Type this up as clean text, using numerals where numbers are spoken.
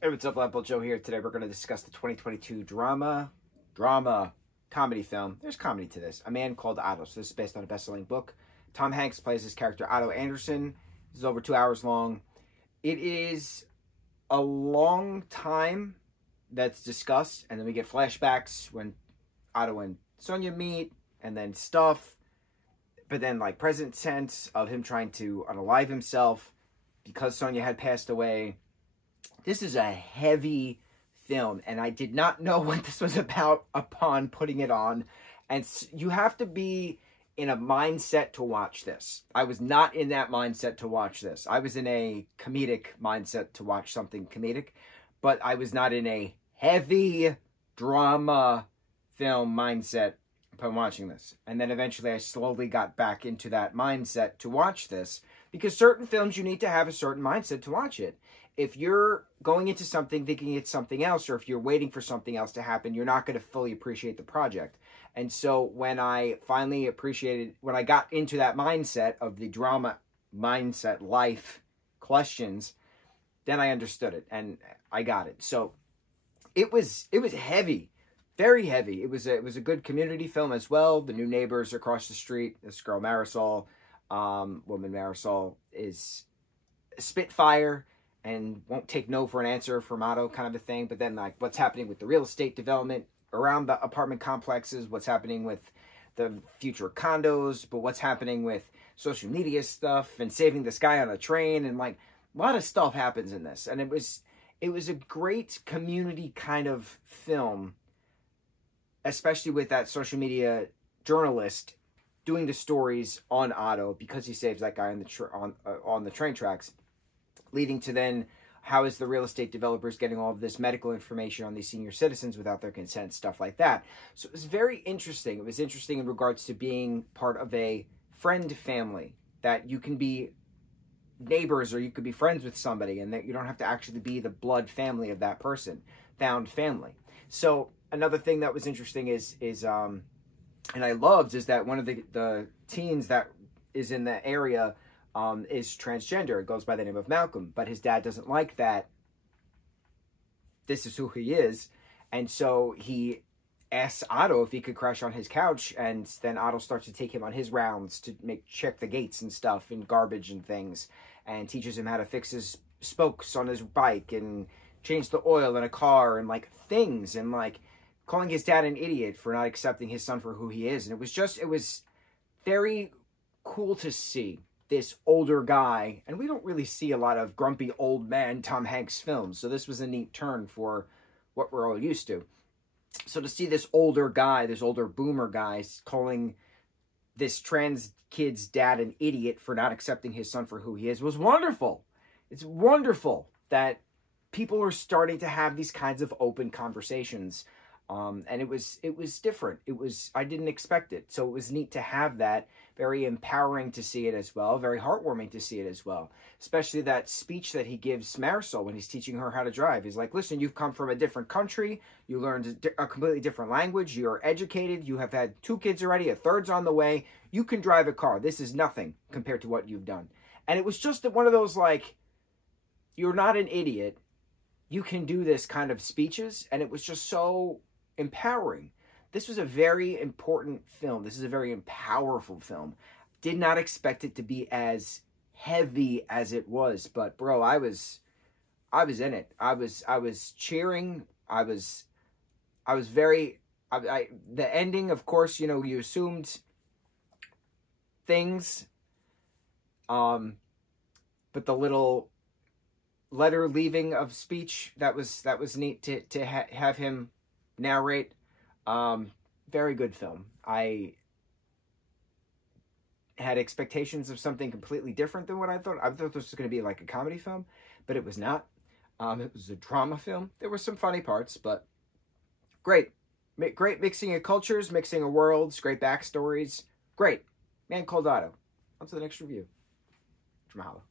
Hey, what's up, lightboltjoe here. Today we're going to discuss the 2022 drama comedy film. There's comedy to this. A Man Called Otto. So this is based on a best-selling book. Tom Hanks plays his character Otto Anderson. This is over 2 hours long. It is a long time that's discussed, and then we get flashbacks when Otto and Sonia meet, and then stuff, but then like present tense of him trying to unalive himself because Sonia had passed away. This is a heavy film, and I did not know what this was about upon putting it on. And you have to be in a mindset to watch this. I was not in that mindset to watch this. I was in a comedic mindset to watch something comedic, but I was not in a heavy drama film mindset upon watching this. And then eventually I slowly got back into that mindset to watch this, because certain films you need to have a certain mindset to watch it. If you're going into something thinking it's something else, or if you're waiting for something else to happen, you're not going to fully appreciate the project. And so when I finally when I got into that mindset of the drama mindset, life questions, then I understood it and I got it. So it was heavy, very heavy. It was a good community film as well. The new neighbors across the street. This girl Marisol, woman Marisol, is a spitfire and won't take no for an answer from Otto, kind of a thing. But then, like, what's happening with the real estate development around the apartment complexes, what's happening with the future condos, but what's happening with social media stuff and saving this guy on a train, and like a lot of stuff happens in this. And it was a great community kind of film, especially with that social media journalist doing the stories on Otto because he saves that guy on the train tracks, leading to then how is the real estate developers getting all of this medical information on these senior citizens without their consent, stuff like that. So it was very interesting. It was interesting in regards to being part of a friend family, that you can be neighbors or you could be friends with somebody and that you don't have to actually be the blood family of that person, found family. So another thing that was interesting is and I loved, is that one of the teens that is in the area is transgender. It goes by the name of Malcolm, but his dad doesn't like that this is who he is, and so he asks Otto if he could crash on his couch, and then Otto starts to take him on his rounds to check the gates and stuff and garbage and things, and teaches him how to fix his spokes on his bike and change the oil in a car and like things, and like calling his dad an idiot for not accepting his son for who he is. And it was very cool to see this older guy, and we don't really see a lot of grumpy old man Tom Hanks films, so this was a neat turn for what we're all used to. So to see this older guy, this older boomer guy, calling this trans kid's dad an idiot for not accepting his son for who he is was wonderful. It's wonderful that people are starting to have these kinds of open conversations. And it was different. I didn't expect it. So it was neat to have that. Very empowering to see it as well. Very heartwarming to see it as well. Especially that speech that he gives Marisol when he's teaching her how to drive. He's like, listen, you've come from a different country. You learned a completely different language. You're educated. You have had 2 kids already. A 3rd's on the way. You can drive a car. This is nothing compared to what you've done. And it was just one of those, like, you're not an idiot. You can do this kind of speeches. And it was just so empowering. This was a very important film. This is a very powerful film. Did not expect it to be as heavy as it was, but bro, I was in it. I was cheering. The ending, of course, you know, you assumed things, but the little letter leaving of speech, that was neat to have him narrate. Very good film. I had expectations of something completely different than what I thought. I thought this was going to be like a comedy film, but it was not. It was a drama film. There were some funny parts, but great. Great mixing of cultures, mixing of worlds, great backstories. Great. Man Called Otto. On to the next review. Mahalo.